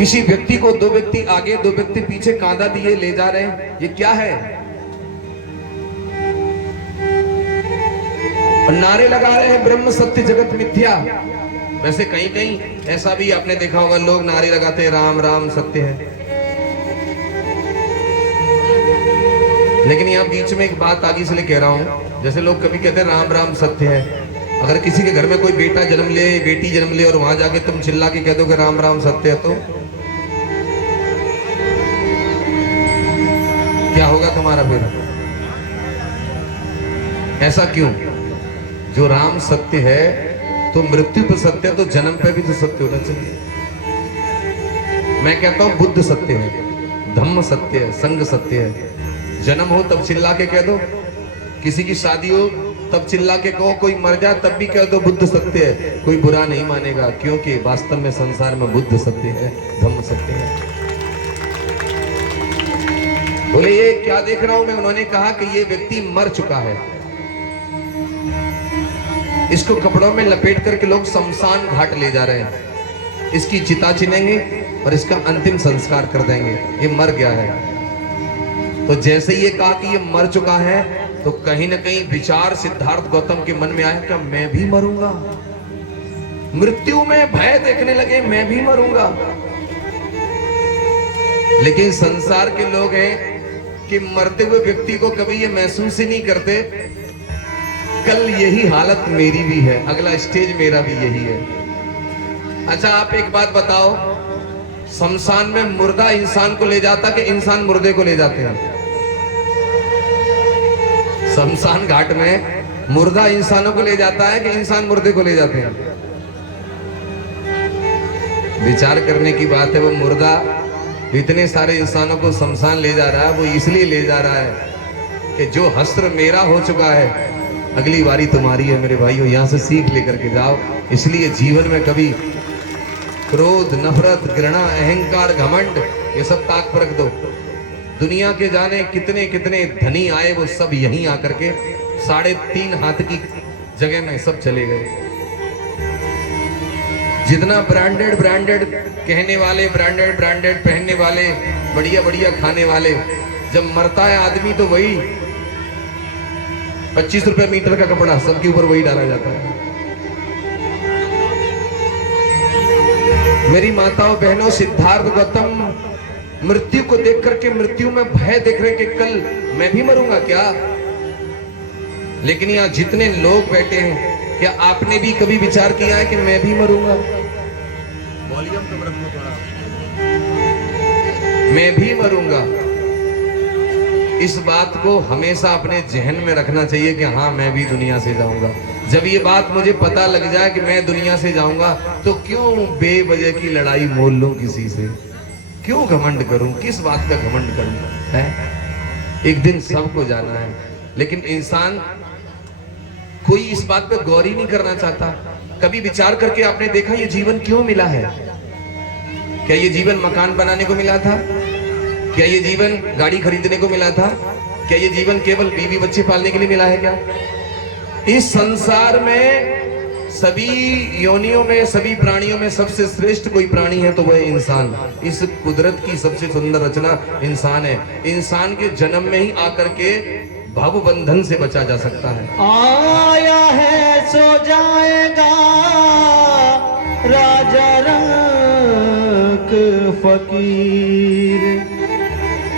किसी व्यक्ति को दो व्यक्ति आगे दो व्यक्ति पीछे कांधा दिए ले जा रहे हैं, ये क्या है? और नारे लगा रहे हैं ब्रह्म सत्य जगत मिथ्या। वैसे कहीं कहीं ऐसा भी आपने देखा होगा, लोग नारे लगाते हैं राम राम सत्य है। लेकिन यहाँ बीच में एक बात आगे से कह रहा हूं, जैसे लोग कभी कहते हैं राम राम सत्य है, अगर किसी के घर में कोई बेटा जन्म ले, बेटी जन्म ले और वहां जाके तुम चिल्ला के कह दो कि राम राम सत्य है, तो क्या होगा तुम्हारा फिर? ऐसा क्यों? जो राम सत्य है तो मृत्यु पर सत्य है, तो जन्म पे भी तो सत्य होना चाहिए। मैं कहता हूं बुद्ध सत्य है, धम्म सत्य है, संग सत्य है। जन्म हो तब चिल्ला के कह दो, किसी की शादी हो तब चिल्ला के कहो, कोई मर जाए तब भी कह दो बुद्ध सत्य है, कोई बुरा नहीं मानेगा, क्योंकि वास्तव में संसार में बुद्ध सत्य है, धम्म सत्य है। बोले ये क्या देख रहा हूं मैं? उन्होंने कहा कि ये व्यक्ति मर चुका है, इसको कपड़ों में लपेट करके लोग शमशान घाट ले जा रहे हैं, इसकी चिता चिनेंगे और इसका अंतिम संस्कार कर देंगे, ये मर गया है। तो जैसे ये कहा कि ये मर चुका है, तो कहीं ना कहीं विचार सिद्धार्थ गौतम के मन में आया, क्या मैं भी मरूंगा? मृत्यु में भय देखने लगे, मैं भी मरूंगा। लेकिन संसार के लोग हैं कि मरते हुए व्यक्ति को कभी ये महसूस ही नहीं करते, कल यही हालत मेरी भी है, अगला स्टेज मेरा भी यही है। अच्छा आप एक बात बताओ, शमशान में मुर्दा इंसान को ले जाता कि इंसान मुर्दे को ले जाते हैं? शमशान घाट में मुर्दा इंसानों को ले जाता है कि इंसान मुर्दे को ले जाते हैं? विचार करने की बात है। वो मुर्दा इतने सारे इंसानों को शमशान ले जा रहा है, वो इसलिए ले जा रहा है कि जो हस्र मेरा हो चुका है, अगली बारी तुम्हारी है मेरे भाइयों, यहां से सीख लेकर के जाओ। इसलिए जीवन में कभी क्रोध, नफरत, घृणा, अहंकार, घमंड, ये सब ताक पर रख दो। दुनिया के जाने कितने कितने धनी आए, वो सब यहीं आकर के 3.5 हाथ की जगह में सब चले गए। जितना ब्रांडेड ब्रांडेड कहने वाले, ब्रांडेड ब्रांडेड पहनने वाले, बढ़िया बढ़िया खाने वाले, जब मरता है आदमी तो वही 25 रुपए मीटर का कपड़ा सबके ऊपर वही डाला जाता है। मेरी माताओं बहनों, सिद्धार्थ गौतम मृत्यु को देख करके मृत्यु में भय देख रहे कि कल मैं भी मरूंगा क्या? लेकिन यहाँ जितने लोग बैठे हैं, क्या आपने भी कभी विचार किया है कि मैं भी मरूंगा? वॉल्यूम कम रखो थोड़ा। मैं भी मरूंगा, इस बात को हमेशा अपने जहन में रखना चाहिए कि हाँ मैं भी दुनिया से जाऊंगा। जब ये बात मुझे पता लग जाए कि मैं दुनिया से जाऊंगा, तो क्यों बेवजह की लड़ाई मोल लूं किसी से? क्यों घमंड करूं? किस बात का घमंड करूं? है एक दिन सबको जाना है, लेकिन इंसान कोई इस बात पे गौर ही नहीं करना चाहता। कभी विचार करके आपने देखा ये जीवन क्यों मिला है? क्या ये जीवन मकान बनाने को मिला था? क्या ये जीवन गाड़ी खरीदने को मिला था? क्या ये जीवन केवल बीवी बच्चे पालने के लिए मिला है क्या? इस संसार में सभी योनियों में, सभी प्राणियों में सबसे श्रेष्ठ कोई प्राणी है तो वह इंसान। इस कुदरत की सबसे सुंदर रचना इंसान है। इंसान के जन्म में ही आकर के भव बंधन से बचा जा सकता है। आया है सो जाएगा राजा रंक फकीर,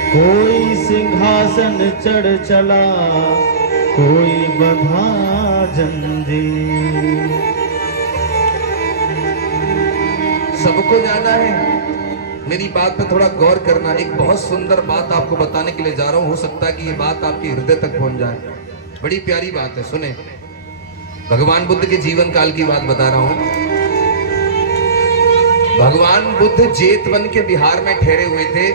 कोई सिंहासन चढ़ चला, कोई बंधा जंजीर। सबको जाना है। मेरी बात पे थोड़ा गौर करना। एक बहुत सुंदर बात आपको बताने के लिए जा रहा हूं, हो सकता है कि ये बात आपके हृदय तक पहुंच जाए। बड़ी प्यारी बात है, सुने। भगवान बुद्ध के जीवन काल की बात बता रहा हूं। भगवान बुद्ध जेतवन के बिहार में ठहरे हुए थे,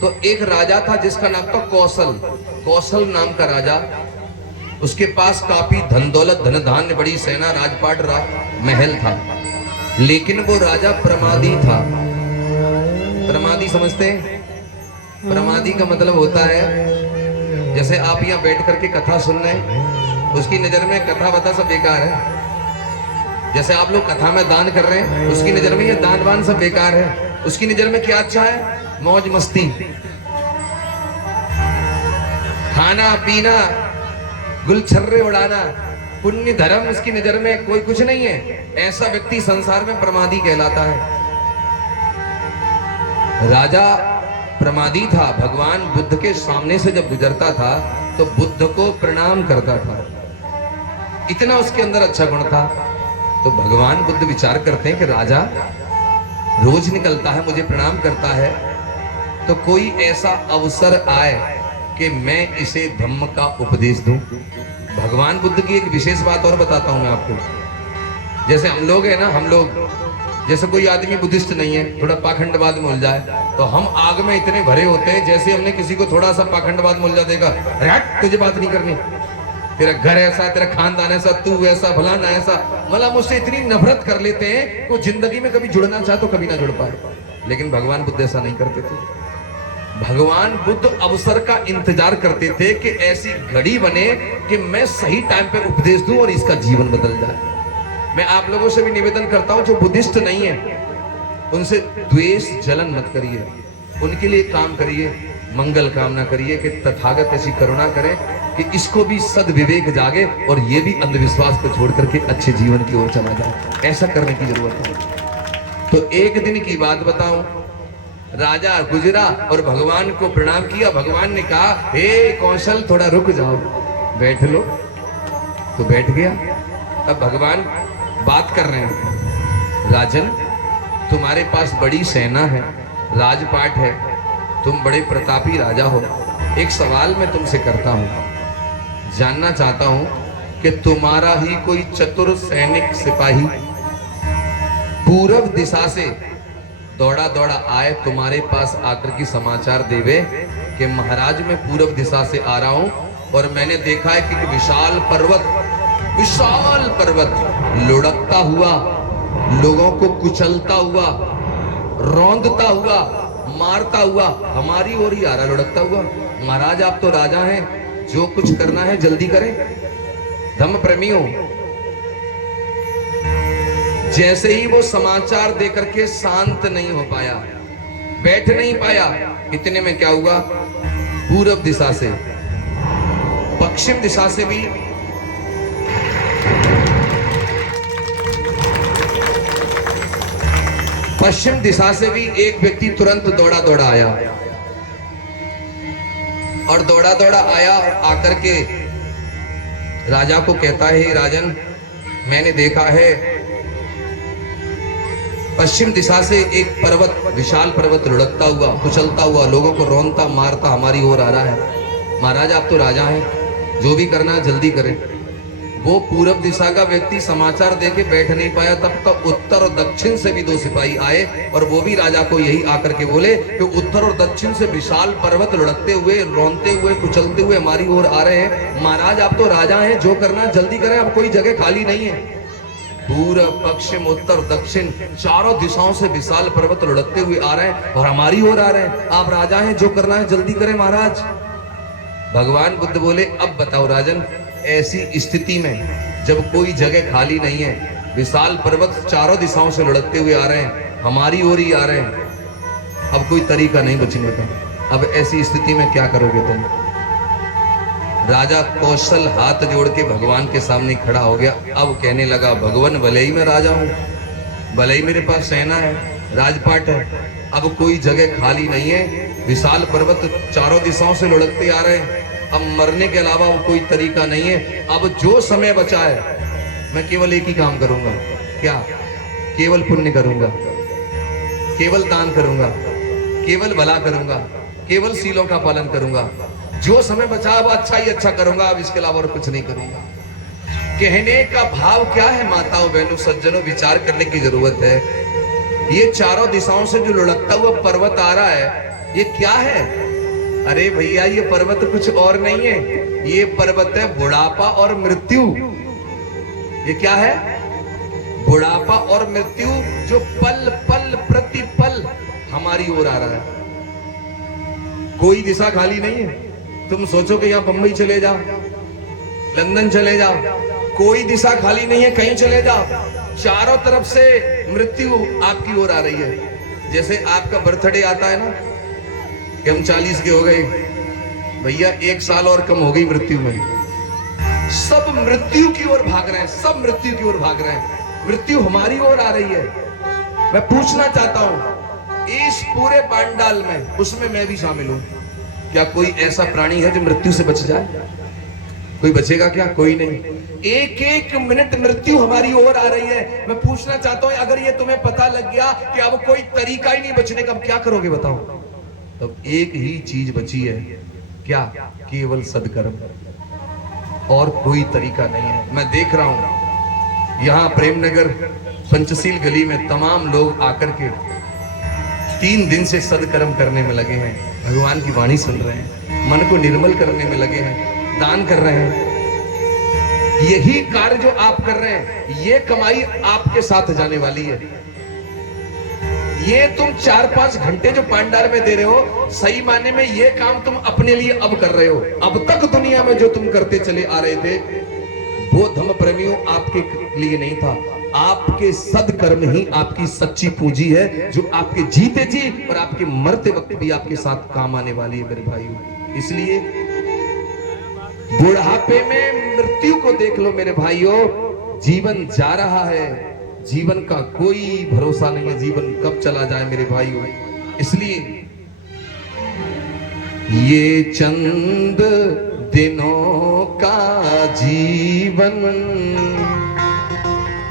तो एक राजा था जिसका नाम था कौशल। कौशल नाम का राजा, उसके पास काफी धन दौलत, धन धान्य, बड़ी सेना, राजपाट, महल था। लेकिन वो राजा प्रमादी था। प्रमादी समझते हैं? प्रमादी का मतलब होता है, जैसे आप यहाँ बैठ करके कथा सुन रहे हैं, उसकी नजर में कथा वथा सब बेकार है। जैसे आप लोग कथा में दान कर रहे हैं, उसकी नजर में ये दान वान सब बेकार है। उसकी नजर में क्या अच्छा है? मौज मस्ती, खाना पीना, गुलछर्रे उड़ाना, पुण्य धर्म उसकी नजर में कोई कुछ नहीं है। ऐसा व्यक्ति संसार में प्रमादी कहलाता है। राजा प्रमादी था, भगवान बुद्ध के सामने से जब गुजरता था तो बुद्ध को प्रणाम करता था, इतना उसके अंदर अच्छा गुण था। तो भगवान बुद्ध विचार करते हैं कि राजा रोज निकलता है, मुझे प्रणाम करता है, तो कोई ऐसा अवसर आए कि मैं इसे धम्म का उपदेश दूं। भगवान बुद्ध की एक विशेष बात और बताता हूं मैं आपको। जैसे हम लोग हैं ना, हम लोग जैसे कोई आदमी बुद्धिस्ट नहीं है, थोड़ा पाखंडवाद में उलझा है, तो हम आग में इतने भरे होते हैं, जैसे हमने किसी को थोड़ा सा पाखंडवाद में उलझा देगा, हट तुझे बात नहीं करनी, तेरा घर ऐसा, तेरा खानदान ऐसा, तू ऐसा, फलाना ऐसा, मतलब मुझसे इतनी नफरत कर लेते हैं कि जिंदगी में कभी जुड़ना चाहे तो कभी ना जुड़ पाए। लेकिन भगवान बुद्ध ऐसा नहीं करते थे। भगवान बुद्ध अवसर का इंतजार करते थे कि ऐसी घड़ी बने कि मैं सही टाइम पे उपदेश दूं और इसका जीवन बदल जाए। मैं आप लोगों से भी निवेदन करता हूं, जो बुद्धिस्ट नहीं है उनसे द्वेष जलन मत करिए, उनके लिए काम करिए, मंगल कामना करिए कि तथागत ऐसी करुणा करे कि इसको भी सद्विवेक जागे और ये भी अंधविश्वास को छोड़ करके अच्छे जीवन की ओर चला जाए। ऐसा करने की जरूरत है। तो एक दिन की बात बताऊं, राजा गुजरा और भगवान को प्रणाम किया। भगवान ने कहा, हे कौशल थोड़ा रुक जाओ, बैठ लो। तो बैठ गया। अब भगवान बात कर रहे हैं, राजन तुम्हारे पास बड़ी सेना है, राजपाट है, तुम बड़े प्रतापी राजा हो। एक सवाल मैं तुमसे करता हूं, जानना चाहता हूं कि तुम्हारा ही कोई चतुर सैनिक सिपाही पूर्व दिशा से दौड़ा दौड़ा आए, तुम्हारे पास आकर के समाचार देवे कि महाराज मैं पूर्व दिशा से आ रहा हूं और मैंने देखा है कि विशाल पर्वत लुढ़कता हुआ, लोगों को कुचलता हुआ, रौंदता हुआ, मारता हुआ हमारी ओर ही आ रहा, लुढ़कता हुआ। महाराज आप तो राजा हैं, जो कुछ करना है जल्दी करें। धम्म प्रेमियों, जैसे ही वो समाचार देकर के शांत नहीं हो पाया, बैठ नहीं पाया, इतने में क्या हुआ, पूर्व दिशा से, पश्चिम दिशा से भी एक व्यक्ति तुरंत दौड़ा दौड़ा आया और दौड़ा दौड़ा आया और आकर के राजा को कहता है, राजन मैंने देखा है पश्चिम दिशा से एक पर्वत, विशाल पर्वत लुढ़कता हुआ, कुचलता हुआ, लोगों को रौंदता मारता हमारी ओर आ रहा है। महाराज आप तो राजा हैं, जो भी करना है जल्दी करें। वो पूर्व दिशा का व्यक्ति समाचार देके बैठ नहीं पाया, तब तक उत्तर और दक्षिण से भी दो सिपाही आए और वो भी राजा को यही आकर के बोले कि उत्तर और दक्षिण से विशाल पर्वत लुढ़कते हुए, रौंदते हुए, कुचलते हुए हमारी ओर आ रहे हैं। महाराज आप तो राजा हैं, जो करना है जल्दी करें, अब कोई जगह खाली नहीं है। पूर्व पश्चिम उत्तर दक्षिण चारों दिशाओं से विशाल पर्वत लुढ़कते हुए आ रहे हैं और हमारी ओर आ रहे हैं। आप राजा हैं, जो करना है जल्दी करें महाराज। भगवान बुद्ध बोले, अब बताओ राजन, ऐसी स्थिति में जब कोई जगह खाली नहीं है, विशाल पर्वत चारों दिशाओं से लुढ़कते हुए आ रहे हैं, हमारी ओर ही आ रहे हैं, अब कोई तरीका नहीं बचने का, अब ऐसी स्थिति में क्या करोगे तुम? राजा कौशल हाथ जोड़ के भगवान के सामने खड़ा हो गया। अब कहने लगा, भगवान भले ही मैं राजा हूं, भले ही मेरे पास सेना है, राजपाट है, अब कोई जगह खाली नहीं है, विशाल पर्वत चारों दिशाओं से लुढ़कते आ रहे हैं, अब मरने के अलावा वो कोई तरीका नहीं है। अब जो समय बचा है मैं केवल एक ही काम करूंगा, क्या? केवल पुण्य करूंगा, केवल दान करूंगा, केवल भला करूंगा, केवल सीलों का पालन करूंगा। जो समय बचा अब अच्छा ही अच्छा करूंगा, अब इसके अलावा और कुछ नहीं करूंगा। कहने का भाव क्या है माताओं बहनों सज्जनों, विचार करने की जरूरत है। ये चारों दिशाओं से जो लुढ़कता हुआ पर्वत आ रहा है, ये क्या है? अरे भैया, ये पर्वत कुछ और नहीं है, ये पर्वत है बुढ़ापा और मृत्यु। ये क्या है? बुढ़ापा और मृत्यु, जो पल पल प्रतिपल हमारी ओर आ रहा है। कोई दिशा खाली नहीं है। तुम सोचो कि यहाँ बंबई चले जाओ, लंदन चले जाओ, कोई दिशा खाली नहीं है, कहीं चले जाओ, चारों तरफ से मृत्यु आपकी ओर आ रही है। जैसे आपका बर्थडे आता है ना कि हम 40 के हो गए, भैया 1 साल और कम हो गई मृत्यु में। सब मृत्यु की ओर भाग रहे हैं, सब मृत्यु की ओर भाग रहे हैं, मृत्यु हमारी ओर आ रही है। मैं पूछना चाहता हूं इस पूरे पांडाल में, उसमें मैं भी शामिल हूं, क्या कोई ऐसा प्राणी है जो मृत्यु से बच जाए? कोई बचेगा क्या? कोई नहीं। एक एक मिनट मृत्यु हमारी ओर आ रही है। मैं पूछना चाहता हूं अगर ये तुम्हें पता लग गया कि अब कोई तरीका ही नहीं बचने का, अब क्या करोगे बताओ? तब एक ही चीज बची है, क्या? केवल सदकर्म, और कोई तरीका नहीं है। मैं देख रहा हूं यहां प्रेमनगर पंचशील गली में तमाम लोग आकर के 3 दिन से सदकर्म करने में लगे हैं, भगवान की वाणी सुन रहे हैं, मन को निर्मल करने में लगे हैं, दान कर रहे हैं। यही कार्य जो आप कर रहे हैं, ये कमाई आपके साथ जाने वाली है। ये तुम 4-5 घंटे जो पांडाल में दे रहे हो, सही मायने में ये काम तुम अपने लिए अब कर रहे हो। अब तक दुनिया में जो तुम करते चले आ रहे थे, वो धम्म प्रेमियों आपके लिए नहीं था। आपके सदकर्म ही आपकी सच्ची पूंजी है, जो आपके जीते जी और आपके मरते वक्त भी आपके साथ काम आने वाली है मेरे भाइयों। इसलिए बुढ़ापे में मृत्यु को देख लो मेरे भाइयों, जीवन जा रहा है, जीवन का कोई भरोसा नहीं है, जीवन कब चला जाए मेरे भाइयों। इसलिए ये चंद दिनों का जीवन,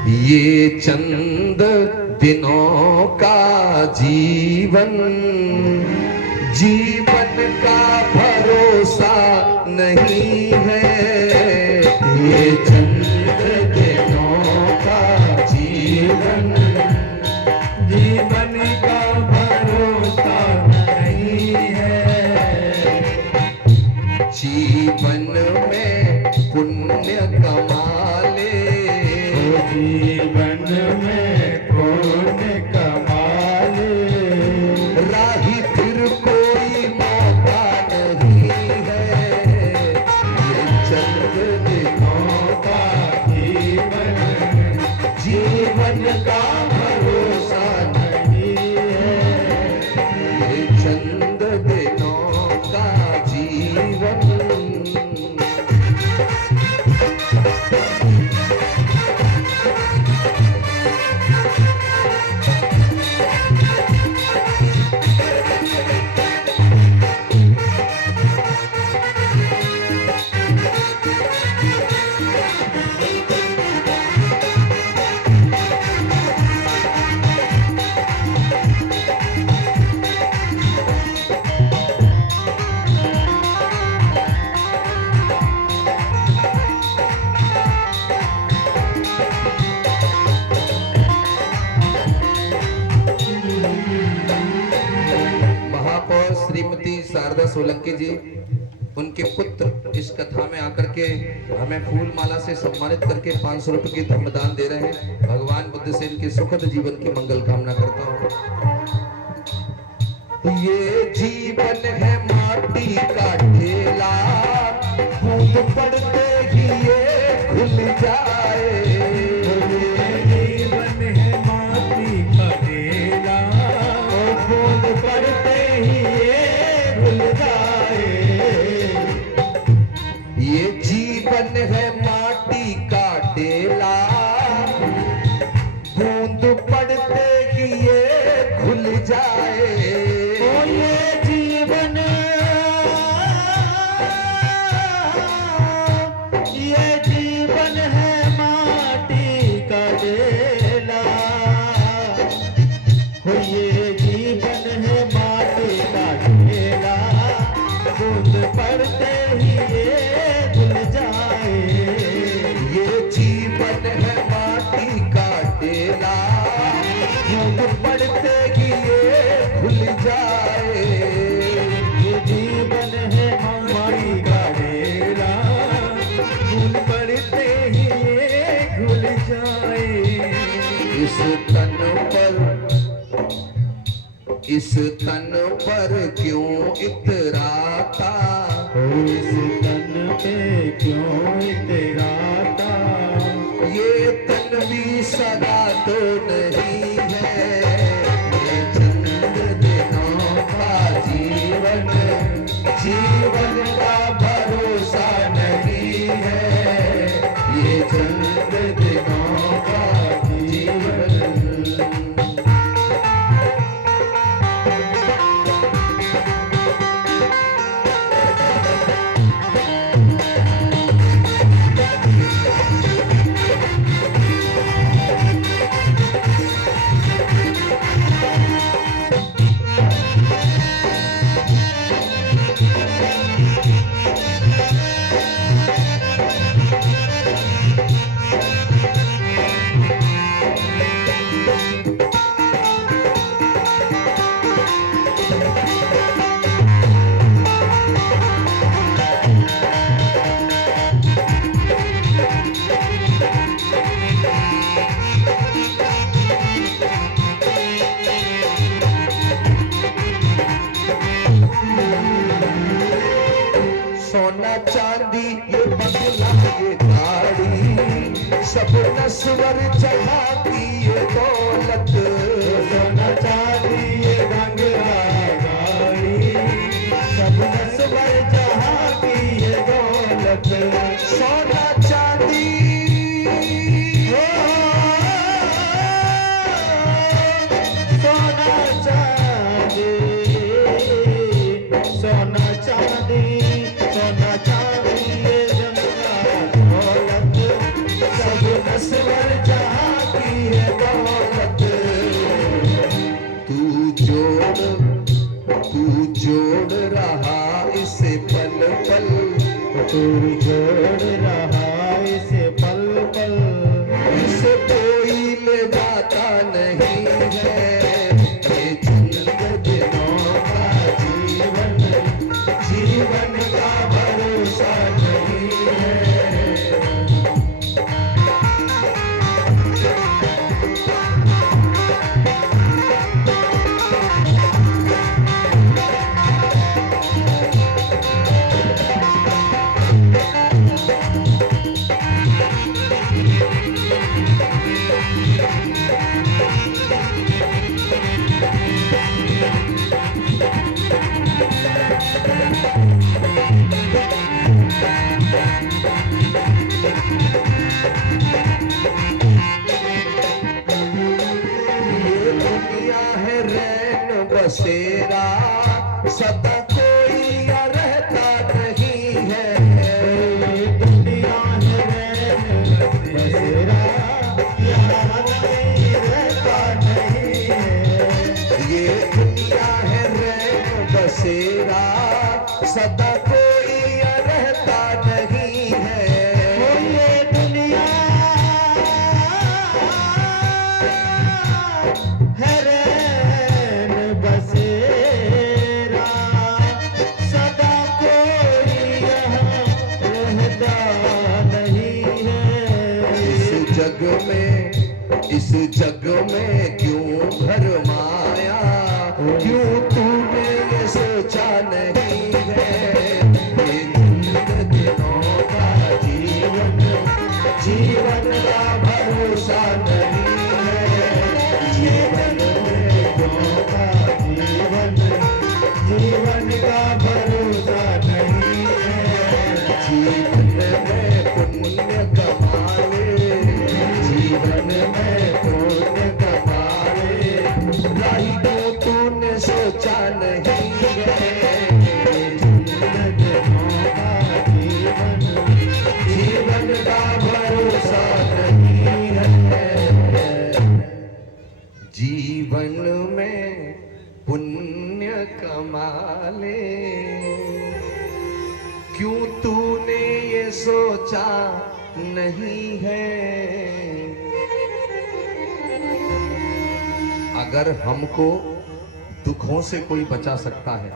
ये चंद दिनों का जीवन, जीवन का भरोसा नहीं है। ये चंद दिनों का जीवन, जीवन का भरोसा नहीं है। जीवन में पुण्य कमा ले, जीवन में पुण्य कमा ले, राही फिर कोई मौका नहीं है। ये चंद दिनों का जीवन, जीवन का भरोसा नहीं है। ये चंद दिनों का जीवन। श्रीमती शारदा सोलंकी जी, उनके पुत्र इस कथा में आकर के हमें फूल माला से सम्मानित करके 500 रुपए की धर्मदान दे रहे हैं। भगवान बुद्ध से इनके सुखद जीवन की मंगल कामना करता हूँ। ये जीवन है माटी का ढेला, बूंद पड़ते ही ये खुल जाए। जीवन है माटी का ढेला, बूंद पड़ते जीवन है माटी का ढेला, बूंद पड़ते ही ये खुल जाए। ओ ये जीवन, ये जीवन है माटी का ढेला, ओ ये जीवन है माटी का ढेला, बूंद पड़ते ही ये पड़ते ही ये खुल जाए। ये जीवन है हमारी का ढेला, फूल पड़ते ही ये खुल जाए। इस तन पर क्यों इतराता, इस तन पे क्यों इतराता, ये तन भी सदा तो नहीं है। ये तन सब नस्वर जहाँ की ये दौलत, सोना चांदी ये गंगा गाड़ी, सब नस्वर जहाँ की ये दौलत। सोना चांदी सोना चांदी, सोना चांदी, सोना चांदी ये गंगा दौलत, सब नस्वर जहाँ की ये दौलत। तू जोड़ रहा इसे पल पल, तू जोड़ रहा इसे पल पल, इसे कोई ले जाता नहीं है। ये चंद दिनों का जीवन, जीवन का भरोसा नहीं है। ये दुनिया है रैन बसेरा, सदा कोई या रहता नहीं है। दुनिया है रैन बसेरा, यहाँ नहीं रहता नहीं है। ये दुनिया है रैन बसेरा, सदा कोई या रहता नहीं है। ये दुनिया है रैन बसेरा, सदा कोई यहाँ रहता नहीं है। इस जग में क्यों भरमाया, क्यों तूने ये सोचा नहीं है। ये चंद दिनों का जीवन, जीवन का भरोसा नहीं है। जीवन में क्यों का जीवन, जीवन का भरोसा नहीं है। जीवन में पुण्य कमाले, जीवन में पुण्य कमाले, राही को तूने सोचा नहीं है। चंद दिनों का जीवन, जीवन का भरोसा नहीं है। जीवन में पुण्य कमा ले, क्यों तूने ये सोचा नहीं है। अगर हमको दुखों से कोई बचा सकता है